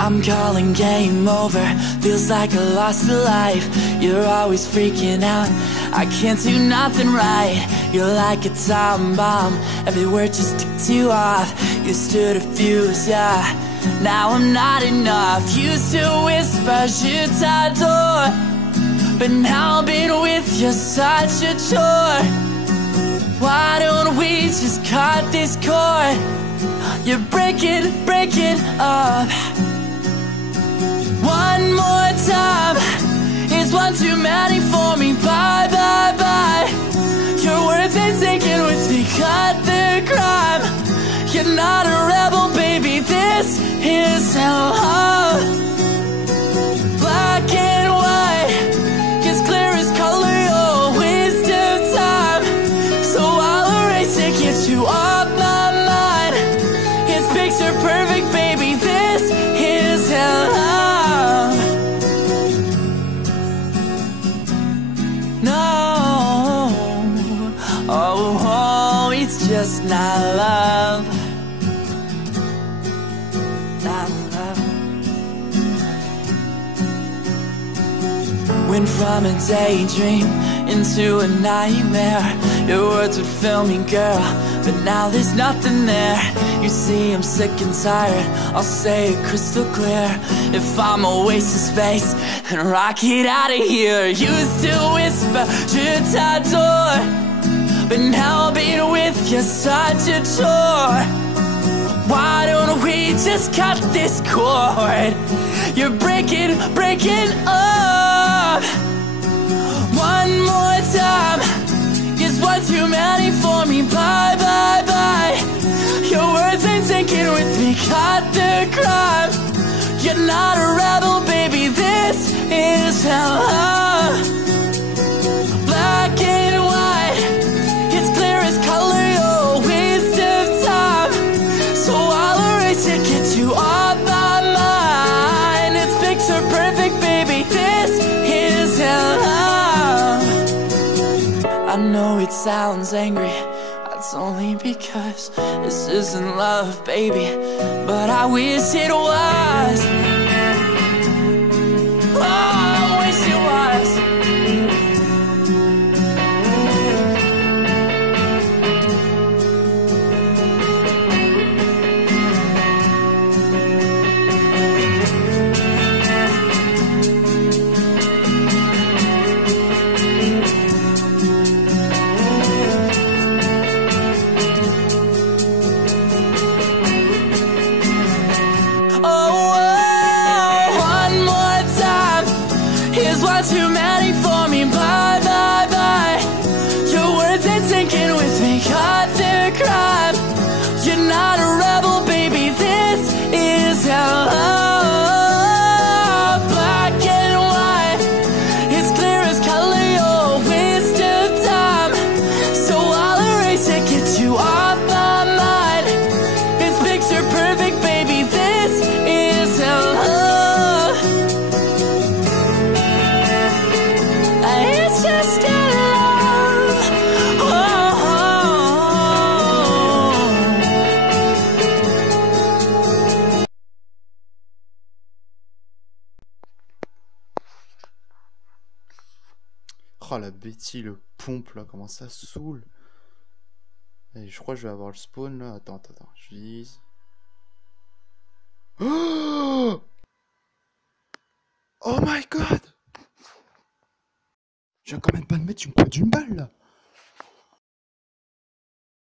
I'm calling game over, feels like I lost a life. You're always freaking out, I can't do nothing right. You're like a time bomb, every word just ticked you off. You stood a fuse, yeah, now I'm not enough. Used to whisper, je t'adore, but now being with you such a chore. Why don't we just cut this cord? You're breaking up. One more time is one too many for me. Bye, bye, bye. Your words ain't taken with me. Cut the crime. You're not a rebel, baby. This is hell. Black and white, as clear as color. You're a waste of time, so I'll erase it, get you off my mind. It's picture perfect, baby. This is hell. No, oh, it's just not love. Not love. Went from a daydream into a nightmare. Your words would fill me, girl, but now there's nothing there. You see, I'm sick and tired, I'll say it crystal clear. If I'm a waste of space, then rock it out of here. Used to whisper, je t'adore, but now being with you such a chore. Why don't we just cut this cord? You're breaking up. One more time is one too many for me. Bye, bye, bye. Your words ain't sinking with me. Cut the crime. You're not a rebel, baby. This is hell. Black and white, it's clear as color. You're a waste of time, so I'll erase it, get you off my mind. It's picture perfect, baby. This is hell. I know it sounds angry, that's only because this isn't love, baby, but I wish it was. Oh, I wish it was. Too many for me. Bye, bye, bye. Your words ain't sinking with me. Cut the crime. You're not a rebel, baby. This is hell. Black and white, it's clear as color. You're a waste of time, so I'll erase it, get you off my mind. It's picture perfect, baby. This is hell. Just a love. Oh la Betty, le pompe là, comment ça saoule. Et je crois que je vais avoir le spawn là. Attends, je vise. Oh, oh my god! Je viens quand même pas de mettre une queue d'une balle là.